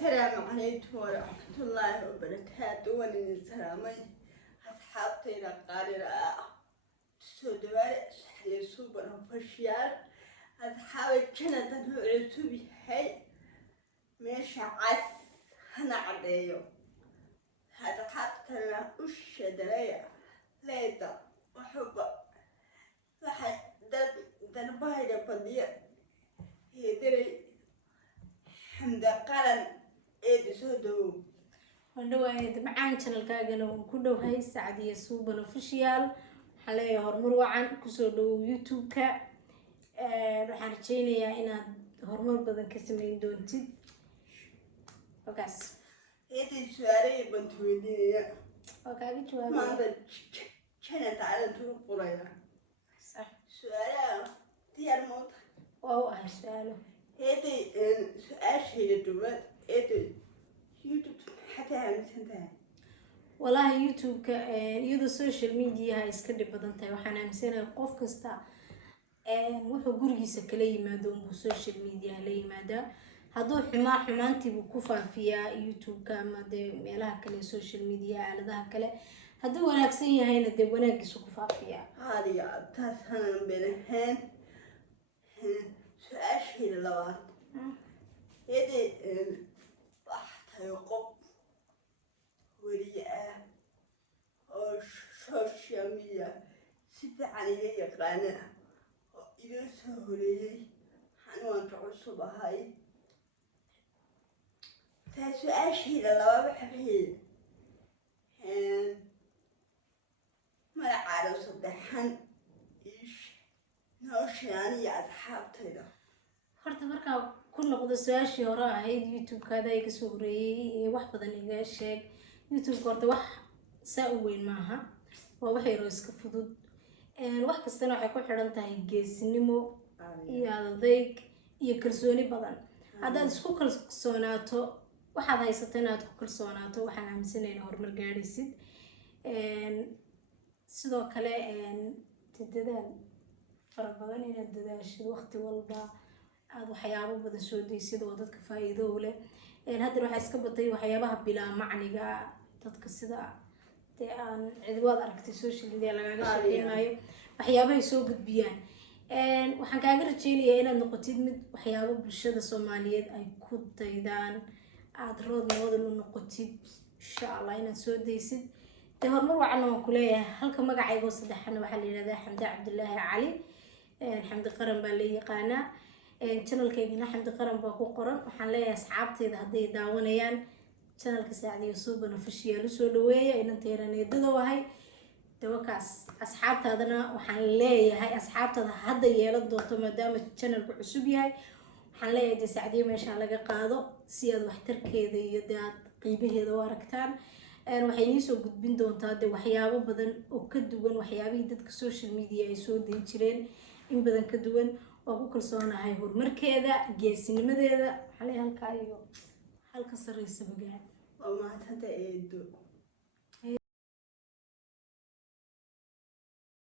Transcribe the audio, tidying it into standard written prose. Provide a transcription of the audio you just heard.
السلام عليكم ورحمة الله وبركاته. وانا سلامي أصحابتي القارئة سودوار سحري سوبر فشيال أصحابي كانت عتوبي هاي مش عس هنا عديو هذا حتى وش دريا ليتا وحب لحد دربايا فضية هي حمد قرن إيد سودو ودواء معان channel كاغنا وكله هاي سعدية سوبر official حليه هرمر وعن كسودو يوتيوب كا waxaan rajeynayaa inaad horumar badan ka sameyn doontid wakaas إيد سؤالي بنتودينيا wakaaga jawaab ما عندك كانت على طول قرية صح سؤال ديار موت oo ah su'aalo إيد سؤال شيء دوت إيد يوتيوب حتى هم سنتين wallahi youtube-ka iyadoo social media iska dhib badan tahay waxaan aaminsanahay qof kasta wuxuu gurigiisa kala yimaado uu social media la yimaada hadduu xumaantiibu ku faafiyaa youtube-ka ama dee meelaha kale social media aaladaha kale hadduu wanaagsan yahayna dee wanaagiisu ku faafiyaa هذه تاسهنا بينهن سؤال شيء لوات إيد واحد يقب ورياء أو سوشيال ميديا سبع عليه قناة يسهلي حنوان تعصب هاي سؤال شيء لوات حبيب ما عارف صدحن إيش نوشياني أصحابتي horta markaa ku noqdo su-aashii hore ahayd youtube-kaada iga soo horeeyey wax badan iga sheeg youtube-ka horta wax saa u weyn maaha waa wax yaroo iska fudud wax kastana waxay ku xidhan tahay geesinimo iyo adayg iyo kalsooni badan haddaad isku kalsoonaato waxaad haysato inaad ku kalsoonaato waxaan aaminsanayna horumar gaadhaysid sidoo kale dadaal fara badan inaad dadaashid waqti walba aad waxyaabo badan soo daysid oo dadka faa'iido u leh haddana waxaa iska batay waxyaabaha bilaa macniga dadka sida dee aan cidwaad aragtay social media lagaga shaqeynaayo waxyaabahay soo gudbiyaan waxaan kaaga rajeynayaa inaad noqotid mid waxyaabo bulshada soomaaliyeed ay ku daydaan aad rood moodan u noqotid insha allah inaad soo daysid dee horumar wacanna waan ku leeyahay halka magacaygoo saddexana waxaa la yidhahdaa xamde cabdilaahi cali xamdi qaran baa la yaqaanaa channelkaygana xamdi qaran baa ku qoran waxaan leeyahay asxaabteyda hadday daawanayaan channelka saacdiyo suuban official usoo dhaweeya inanteeran eedada wahay dawakaas asxaabtaadana waxaan leeyahay asxaabtaada hadda yeelan doonto maadaama channelku cusub yahay waxaan leeyahay dee saacdiyo meeshaan laga qaado si aad waxtarkeeda iyo dee aad qiimaheeda u aragtaan waxay inii soo gudbin doontaa dee waxyaabo badan oo ka duwan waxyaabihii dadka social media ay soo dayn jireen in badan ka duwan waa ku kalsoonahay horumarkeeda geesinimadeeda waxaa leeyahay halkaa iyo halka sarreysa magaal وما تدعي